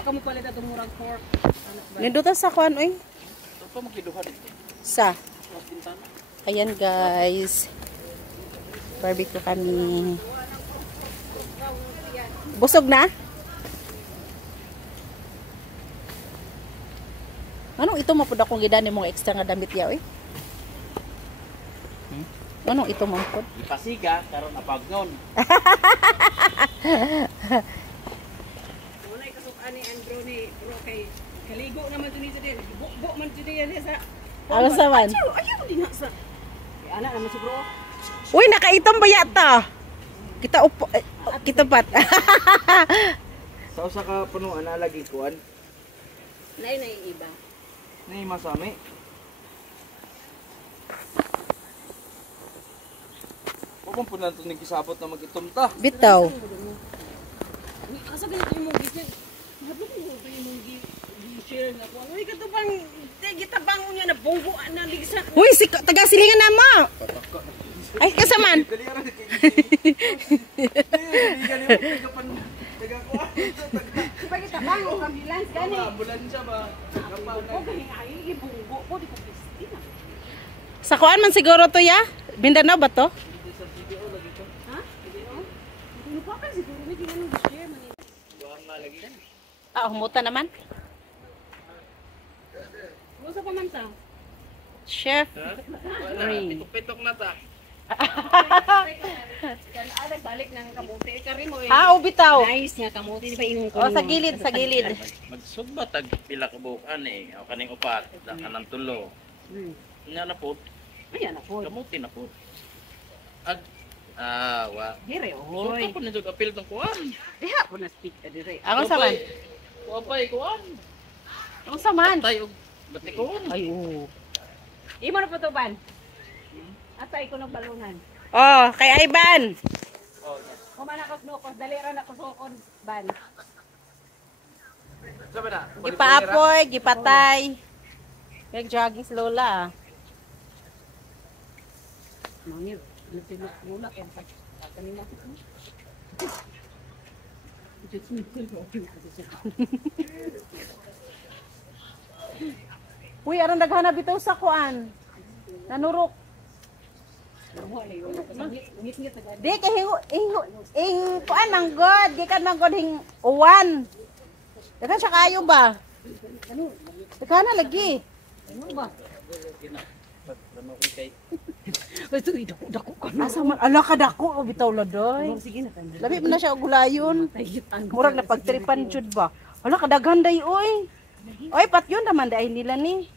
ka mo palit atong murag pork. Nindutan sa kuan oy. Ito pa makiduha dito. Sa. Ayan guys. Barbecue kami. Busog na? Anong ito mapud akong gidani mong extra nga damit yaw eh? Anong ito mapud? Ipasiga karon apagnon. Wala ikasukan ni Andrew ni bro kay kaligo naman dito din. Bukbo man dito yan sa. Ano sa man? Ayaw din sa. Anak naman si bro. Uy, nakaitom ba yata? Kita upo, kita pat. Sa usa ka punuan na lagi kuan. Nay iba. Nay masami. Kung punan to nagkisabot na mag-itom ta. Bitaw. Asa ganito yung gising? Habi mo ba yung share na ko? Uy, katubang gitabang niya na bonggo na ligsa. Uy, si taga silingan na mo. Ay, kasaman. Pag gitabang ang ambulance gani. Ambulansya ba? Okay, ay ibonggo ko di ko pisti na. Sa kuan man siguro to ya? Mindanao ba to? Ha? Hindi ko pa siguro may ginanong share man. Buang malagi na. Ah, humuta naman. Ano sa pamanta? Chef. Pitok-pitok na ta. Kan balik ng kamuti kari mo eh. Ah, bitaw. Nice nga kamuti di ba ingon ko. Oh, sa gilid, sa gilid. Magsugba tag pila ka bukan eh. O kaning upat, da kanang tulo. Nya na po. Ayan na po. Kamuti na po. Ag wa. Dire Oy. oy. Ko na jud apil tong kuan. Diha ko na speak dire. Ako sa man. Wapay kuan. Ako sa man. Tay og batikon. Ay, oo. Imo na po to ban. Atay ko ng balunan. Oh, kay Ivan. Kumana ko nukos, dali ra na ko sukon ban. Sabi na. Gipaapoy, gipatay. Nag-jogging si Lola. Mami, lutinok muna kaya kanina. Uy, arang daghanap bitaw sa kuan. Nanurok. Di kay kuan manggod, gikan manggod hing uwan. Daghan siya kayo ba? Daghan na lagi. Ano ba? kay. Ito dako ka. Asa man ala ka dako bitaw lodoy. Sige na kanila. Labi man na siya og gulayon. Murag na pagtripan jud ba. Wala ka daghan day oy. Oy pat yun naman day nila ni.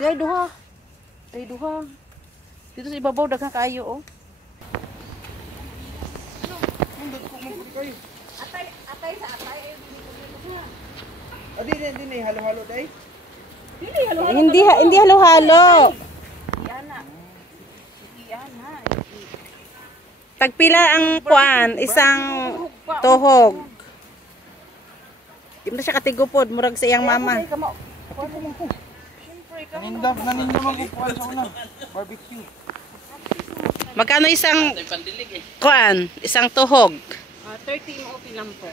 Day duha. Day duha. Dito sa ibabaw daghan kaayo oh. Atay sa atay. Adi din halo-halo day. Hindi halo-halo. Iana. Tagpila ang kuan, isang tuhog. Di mo na siya katigupod, murag sa iyang mama. Nindap na ninyo magkukuha sa una. Barbecue. Magkano isang kuan, isang tuhog? 30 mo lang po.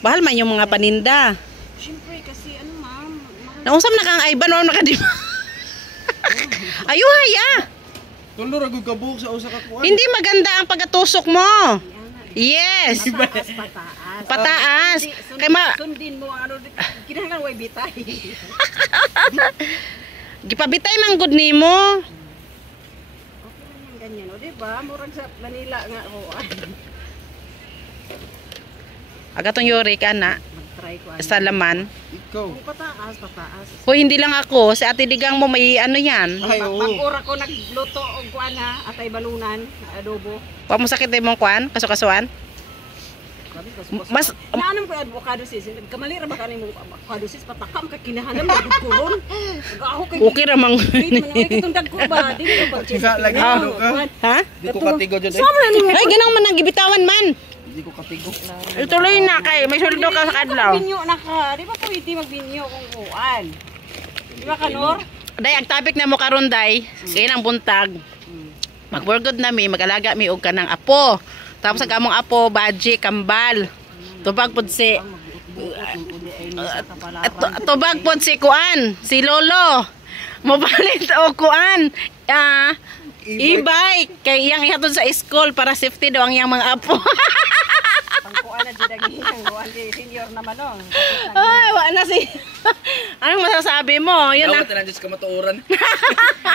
Bahal man yung mga paninda. Siyempre kasi ano ma'am. Nausap na kang Ivan, wala ka di ba? Ayuhay ah! Tulo ragog ka buhok sa usa ka kuan. Hindi maganda ang pagkatusok mo. Yes. Pataas. Pataas. Kay ma Sundin mo ano kinahanglan way bitay. gipabitay man gud nimo. Okay lang yung ganyan, o diba? Murag sa Manila nga o. Agatong yori ka na Mag-try ko. sa laman. Ikaw. Pataas. Hoy, hindi lang ako. Si Ate Digang mo may ano yan. Ay oo. Pag-ura ko nagluto og kuan ha, atay balunan, adobo. Pa mo sakit mo kuan, kasukasuan. Mas Naanam ko avocado sis, kamali ra ba kanimo avocado sis patakam ka kinahanam ka kuron. Ako kay okay ra mang. Itong dagko ba? Dili ko Isa lagi ano ka? Ha? Di ko katigo jud ay. Ay, ganang man ang gibitawan man. Di ko katigo. Tuloy na kay may sweldo ka sa kadlaw. Binyo na ka. Di ba pwede magbinyo kung kuan? Di ba kanor? Day ang topic na mo karon day, kay nang buntag. Mag-work good na mi, mag-alaga mi og kanang apo. Tapos ang among apo, baji, kambal. Tubag pod si tubag pod si Kuan, si Lolo. Mobalit o Kuan. E-bike kay iyang ihatod sa school para safety daw ang iyang mga apo. Ang kuan na jud ang iyang senior naman no. Ay, wala si. Anong masasabi mo? Yun na. Dapat na Diyos ka matuuran.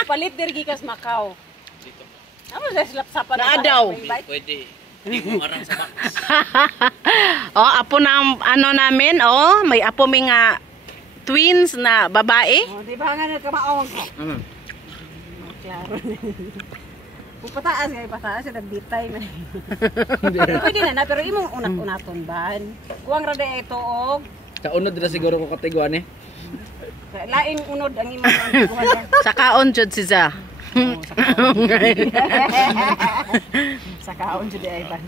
Palit diri gikas Macau. Ano sa slap sa pa Naadaw. Pwede. Hindi mo arang sa box. Oh, apo na ano namin, oh, may apo may nga twins na babae. Oh, di ba nga nagkamaong? Klaro. Pataas kay pataas sa bitay na. Pwede na pero imong unat-unaton ban. Kuwang ra day ito og Kaunod na siguro ko katiguan eh. laing unod ang imong kuhan. Sa kaon jud si Za. Sa kaon jud ay ban.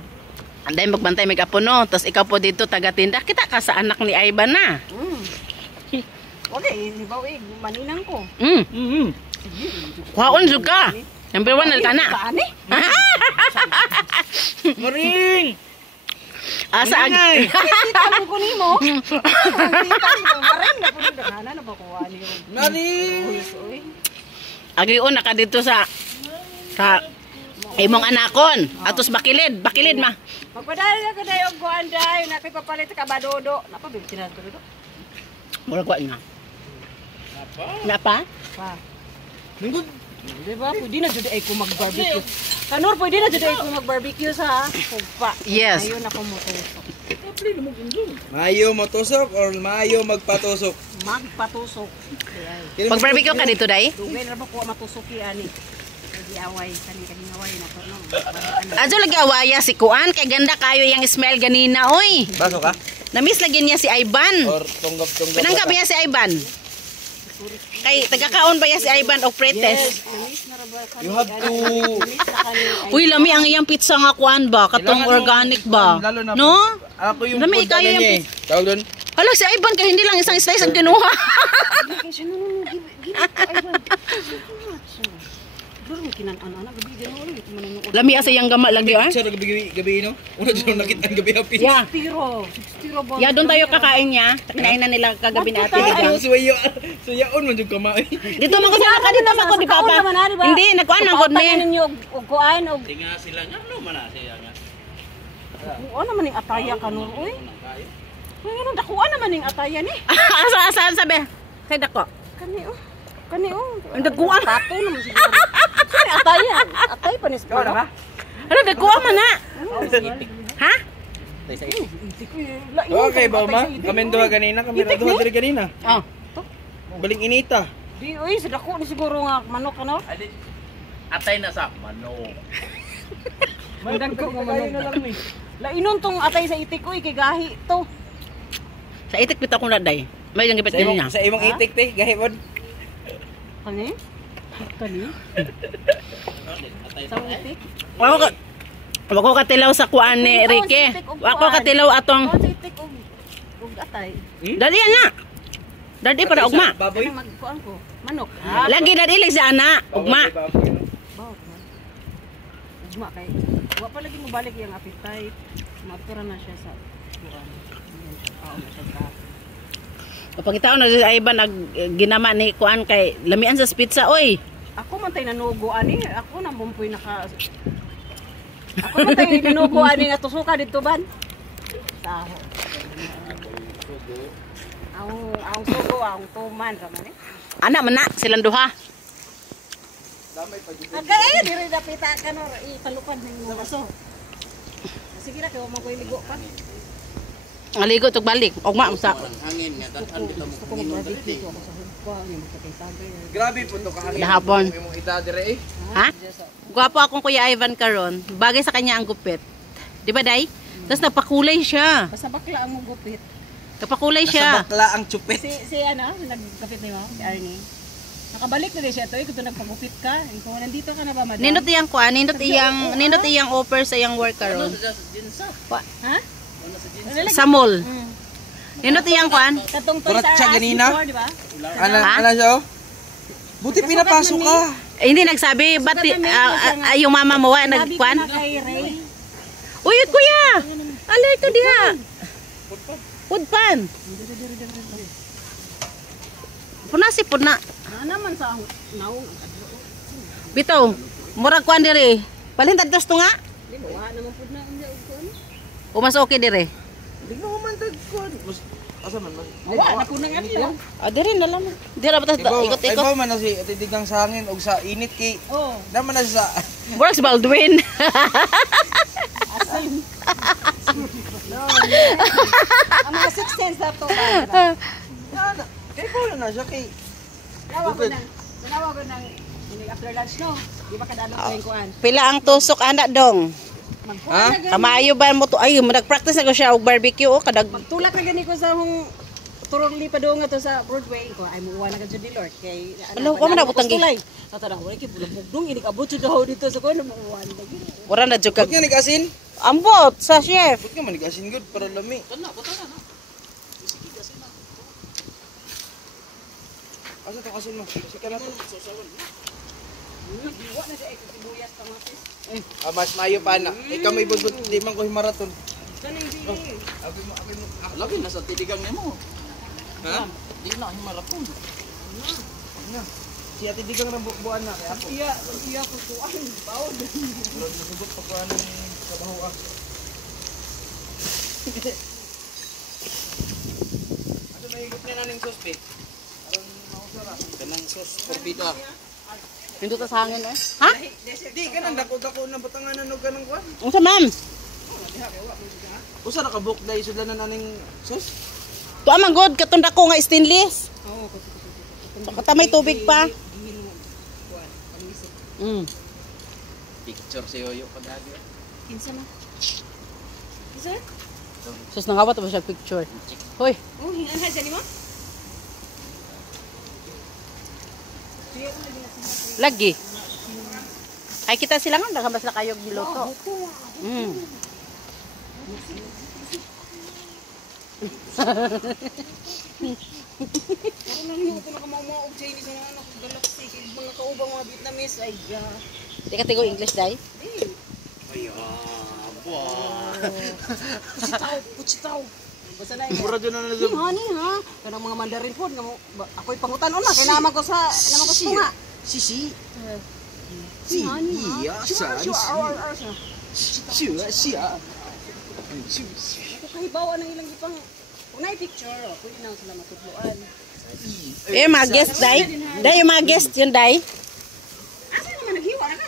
Anday magbantay mig apo no, tas ikaw po dito taga-tinda. Kita ka sa anak ni Ivan na. Okay, libaw maninang ko. Kuhaon jud ka. Number 1 na ka na. Paani? Maring! Asa Kita mo ko nimo. Kita mo marin na pud dagana na ba ko ani. Maring! Agion na ka dito sa imong anakon. Atos bakilid ma. Magpadali ka dayo og kuan dayo na kay papalit ka badodo. Napa bil tinas ko dito. Mura ko na. Napa? Pa. Minggo. Di ba? Pwede na jud ay ko mag-barbecue. Kanor, pwede na jud ay ko mag-barbecue sa pugpa. Yes. Ayun ako motusok. Mayo matusok or mayo magpatusok? Magpatusok. Mag-barbecue ka dito, day? Dugay na ba ko matusoki ani? Giaway kaning away na ko no. Adto lagi awaya si Kuan kay ganda kayo yang smell ganina oy. Baso ka? Namiss lagi niya si Ivan. Or tunggap-tunggap? Pinanggap niya si Ivan. Kay tagakaon ba niya si Ivan og pretes? You have to... Uy, lami ang iyang pizza nga Kuan ba? Katong organic ba? No? Ako yung Dami, food ikaw ano yung niya eh. Tawag doon? Hala si Ivan kay hindi lang isang slice ang kinuha. Lami asa yang gama lagi ah. Sa gabi no? Una dyan nakita ang gabi happy. Ya. 60 ba? Ya doon tayo kakain niya. Kinain na nila kagabi na ate Ligang. Suyaon man yung kamay. Dito man ko sa dito man ko di papa. Hindi nagkuan man gud ni. ninyo og kuan og Tinga sila nga no man siya nga. ano man ning ataya kanor uy. Ano dakuan naman ning ataya ni. Asa sabi. Kay dako. Kani oh. Kani oh. Ang dakuan. Tato naman siguro. Kani ataya. Atay panis pa. Ano dakuan man na? Ha? Okay ba ma? Kami duha kanina, kami ra duha diri kanina. Oh. Baling inita. Di uy sa dako ni siguro nga manok ano. Atay na sa manok. Mandag ko nga manok. Lainon tong atay sa itik ko kay gahi to. Sa itik pita ko na day. May yung gipit niya. Sa imong itik te, gahipon. Kani? Kani? Sa itik? Wako katilaw sa kuan ni Ricky. Wako katilaw atong Sa itik og atay. dali na. Dali para ugma. Baboy. Ano magkuan ko? Manok. Lagi dali sa ana, ugma. Bawat man. Ugma kay. Wa pa lagi mo balik yung appetite. Matira na siya sa kuan. Pagkitaon na si Ivan ag ginama ni kuan kay lamian sa pizza oy. Ako man tay nanugo ani, ako na mumpoy naka Ako man tay nanugo ani nga tusuka dito ban. Taho. Ang sugo, ang tuman ra man eh. Ana man na silang duha. Agay diri dapita kano ipalukan ning baso. Sige ra kay mo ko ligo pa. Aligo ug balik. Ugma usa. Hangin nga datan dito mo. Ako mag-barbecue ako sa hugpa, yung magkakay-sabay. Grabe po to kahangin. Dahapon. Imong ita dire eh. Ha? Gwapo akong Kuya Ivan karon. Bagay sa kanya ang gupit. Di ba, Day? Tapos nagpakulay siya. Basta bakla ang gupit. Nagpakulay Sa siya. bakla ang chupet. Si ano, nagkapit ni mo, si Arnie. Nakabalik na din siya to, kung nagpagupit ka. Kung nandito ka na ba, madam? Nindot iyang kuan, nindot iyang offer sa iyang work karon. Ha? Sa mall. Nindot iyang kuan. Katong toy Kurat siya sa ganina? before, di ba? Ano siya oh? Buti pinapasok ka. Hindi nagsabi, ba't yung mama mo wa Sabi ko nagkuan? na kay Ray. Uy, kuya! Alay ka diha! Pudpan. Punasi pud na. naman sa naong. Bitaw, murag kuan diri. Balhin tadtos to nga. Di ba wala naman pud na unya ug kuan. O mas okay diri. Di mo man tagkuan. Asa man man. Wala na pud na nga. Ah, diri na lang. Diri ra batas ikot-ikot. Ibaw man na si tidigang sa hangin og sa init kay. Oh. Naman na sa Murag si Baldwin. Ang mga 6 cents na to. Ana. Kay ko na siya kay. Tanawa ko ng after lunch no. Di ba kadalo tayong kuan. Pila ang tusok ana dong. Ha? Kamayo ba mo to? Ay, nag-practice na ko siya og barbecue o kadag. Magtulak na gani ko sa hong turong lipa do nga to sa Broadway ko ay muwa na kadto di Lord kay Ano, ko man nabutang gi. Tatara ko kay bulog-bugdong ini kabot jud daw dito sa kuan muwa na gani. Wala na jud Bot kag nga nagasin? ambot sa chef. Bot nga man nagasin good para lami. Asa to kasin mo? Kasi ka na to. Diwa na sa sibuyas kamatis. Mas mayo pa na. Ikaw may budbud di man ko himaraton. Kaning dili. Abi mo. Labi na sa tiligang nimo. Ha? Di na himarapon. Na. Si ati digang ra buan na kay ako. Iya ko kuan bawod. Murag nasubot pa kuan ng trabaho ah. Ano na igot niya naning suspe? Aron mausara. Kanang sus porbida. Pindot sa hangin eh. Ha? Di kanang dako-dako na batanganan og kanang kuan. Unsa ma'am? Usa na ka book dai sudlanan aning sus? Tuwa man god katong dako nga stainless. Oo, Kata may tubig pa. Picture si Yoyo kadagi. kinsa na. Kinsa? Sus nangawat ba siya picture? Hoy, Oh, hingan ha dyan mo? lagi. Ay kita sila nga nakambas na kayo giluto. Ako nang hiyo ko nakamao og Chinese nga anak galaxy kay mga kaubang mga Vietnamese ay ga. Di ka tigo English dai? Puchitaw. Basta na Mura jud na na honey ha. Kanang mga Mandarin food nga ako'y pangutan-on na kay naman ko sa tunga. Sisi. Si honey ha. Iya, sa. Siya, siya. Ako kahibawa ng ilang ipang unay picture, pwede na sila matudloan. Eh mga guest dai. Dai yung mga guest yun dai. Asa naman naghiwa na?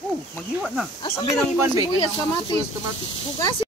Oh, maghiwa na. Asa Ambi naman ng yung pan sibuyas, kamatis? kamatis. Hugasin